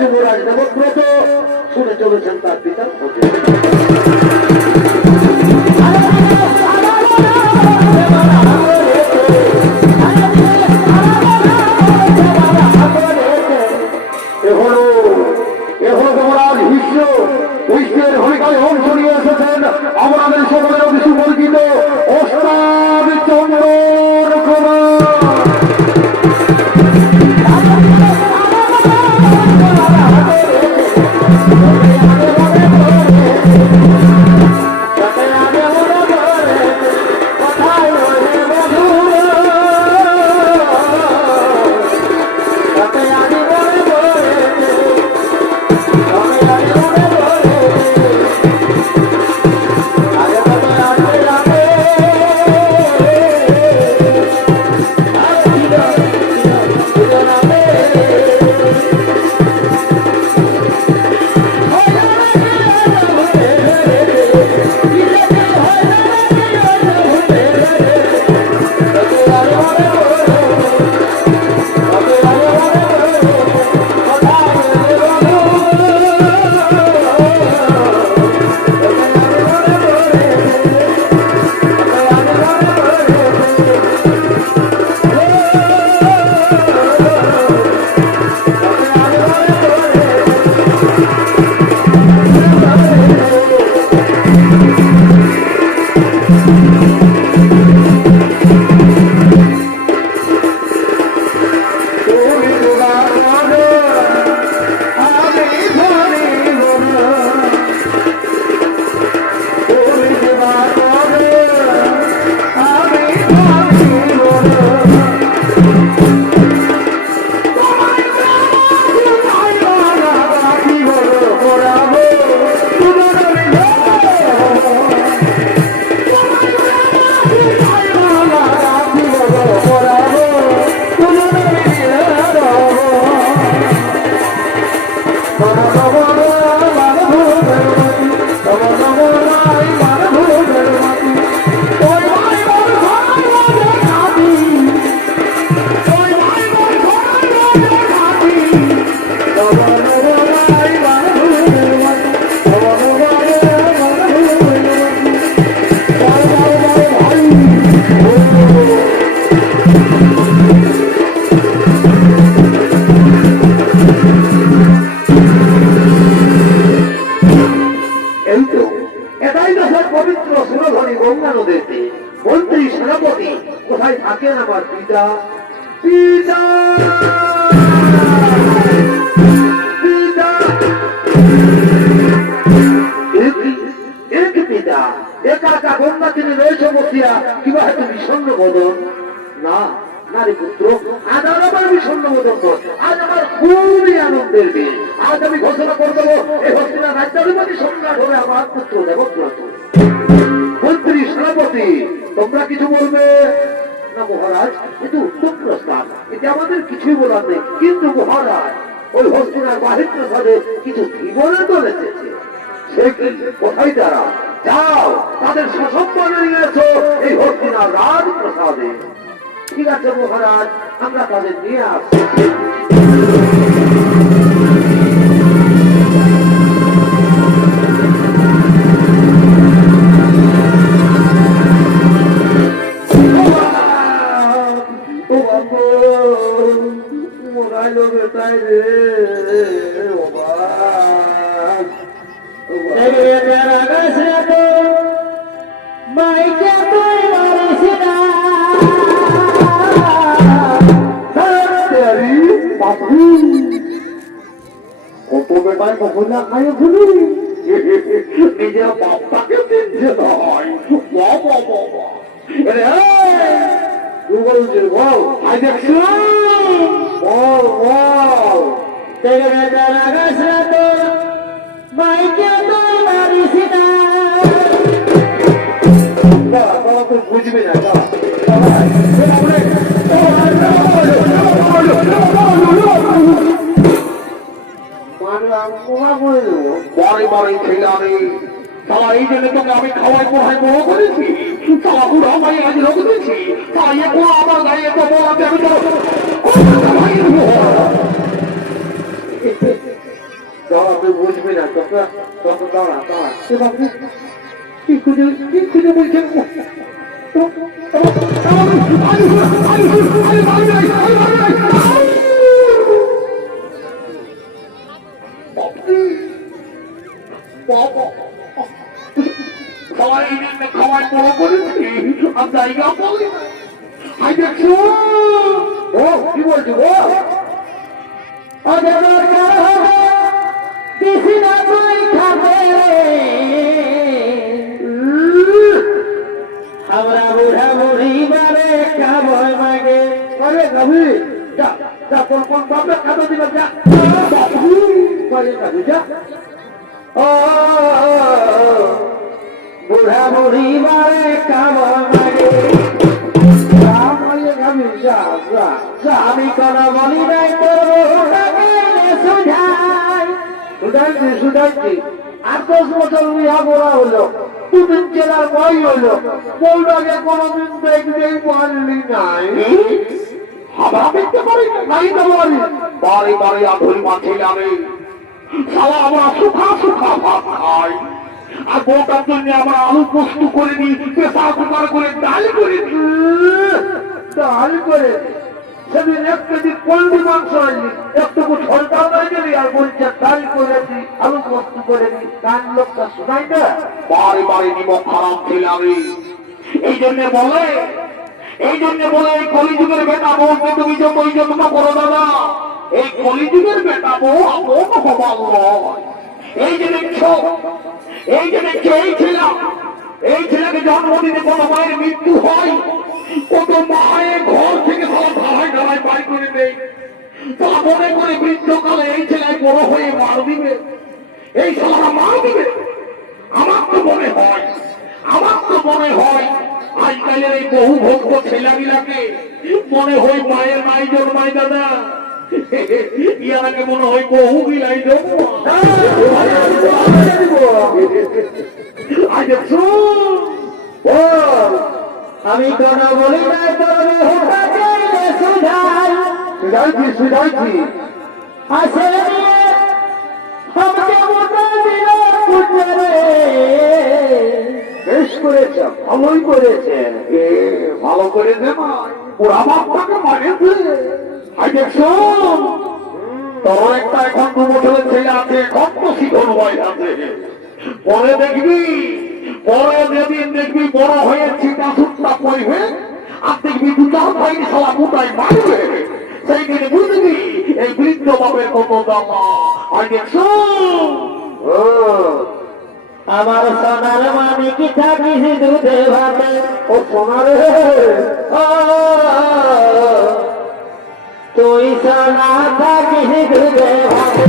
যুবরাজ দেবব্রত শুনে চলেছেন তার পিতার খোঁজে। আমাদের সকলের কিছু পরিচিত ওস্তাদ চন্দ্র কুমার। তোমরা কিছু বলবে না মহারাজ? এটা উত্তম প্রস্তাব, এটা আমাদের কিছুই বলার নেই। কিন্তু মহারাজ, ওই হস্তিনার বাহির প্রসাদে কিছু জীবনে তো রেখেছে, সে কি কোথায় তারা? যাও তাদের সসম্মানে নিয়ে এসো এই হস্তিনার রাজ প্রসাদে। ঠিক আছে মহারাজ, আমরা তাদের নিয়ে আসছি। নিজের বাপ্পাকে চিনছে নয়। বল আই দেখছি, বল বল বুঝবি না। এই জন্য তোকে আমি খাওয়াই পড়াই বড় করেছি, তারা বুড়ো আমায় আজ রোগ দিয়েছি, তারা আমার গায়ে তো বলাতে আমি তো দাঁড়া, তুই বুঝবি না, তোকে দাঁড়া দাঁড়া। কি খুঁজে বলছেন? খাওয়াই বড় করেছি আর জায়গা বলি দেখছো। ও কি বলছি ও আমরা বুড়া বুড়ি বারে খাবই মাগে। আরে গাভি যা যা কোন বাপে খাতা দিবা যা যা। ও বুড়া বুড়ি বারে খাবই মাগে। আমি কোন বলি নাই তোর সুঝাই শুধাইছি 8-10 বছর বিয়া করা হলো, দুদিন জেলার বই হলো, বউটাকে কোনদিন দেখতেই পারলি নাই। আমরা দেখতে পারি নাই তো পারি বাড়ি বাড়ি আধুরি মাছি আমি সালা আমরা সুখা ভাত খাই, আর বউটার জন্য আমরা আলু পোস্ত করে নি, প্রেসার কুকার করে ডাল করে নি। সেদিন 1 কেজি পোল্ট্রি মাংস আনলি, একটুকু ঝোলটাও নাই গেলি, আর বলছে ডাল করেছি আলু পোস্ত করে নি। কান লোকটা শোনাই না, বাড়ি বাড়ি নিমক খারাপ ছিল আমি। এই জন্য বলে এই কলিযুগের বেটা বউকে তুমি ওই জন্য করো দাদা। এই কলিযুগের বেটা বউ আপন হবার নয়। এই যে দেখছো এই ছেলেকে জন্মদিনে কত মায়ের মৃত্যু হয়, কত মায়ের ঘর থেকে সব ধারায় বাড়ি করে দেয়। তারা মনে করে বৃদ্ধকালে এই ছেলে বড় হয়ে মার দিবে, এই সালারা মার দিবে। আমার তো মনে হয় আজকালের এই বহু ভক্ত ছেলেগুলাকে মনে হয় মায়ের নাই জন্মায় দাদা, ইয়াকে মনে হয় বহু গিলাই দেবো। আমি কোন বলি নাই তোর শুধাইছি আসে আমাকে মোটা দিল কুটরে। বেশ করেছে, ভালোই করেছে, ভালো করেছে। ওরা বাপটাকে মারেছে। দেখছো তোর একটা এখন 2 বছরের ছেলে আছে, এখন তো শিখন বয়স আছে। পরে যেদিন দেখবি বড় হয়ে ছিটা সুটটা পড়বে, আর দেখবি 2-4 পাইনি শালা মুটাই মারবে, সেই দিনে বুঝবি এই বৃদ্ধ বাপের কত দাম। দেখছো আমার সোনার মানে কি থাকিস দুধে ভাতে। ও সোনারে তুই সোনা থাকিস দুধে ভাতে।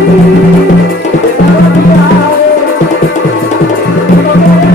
Thank you. রে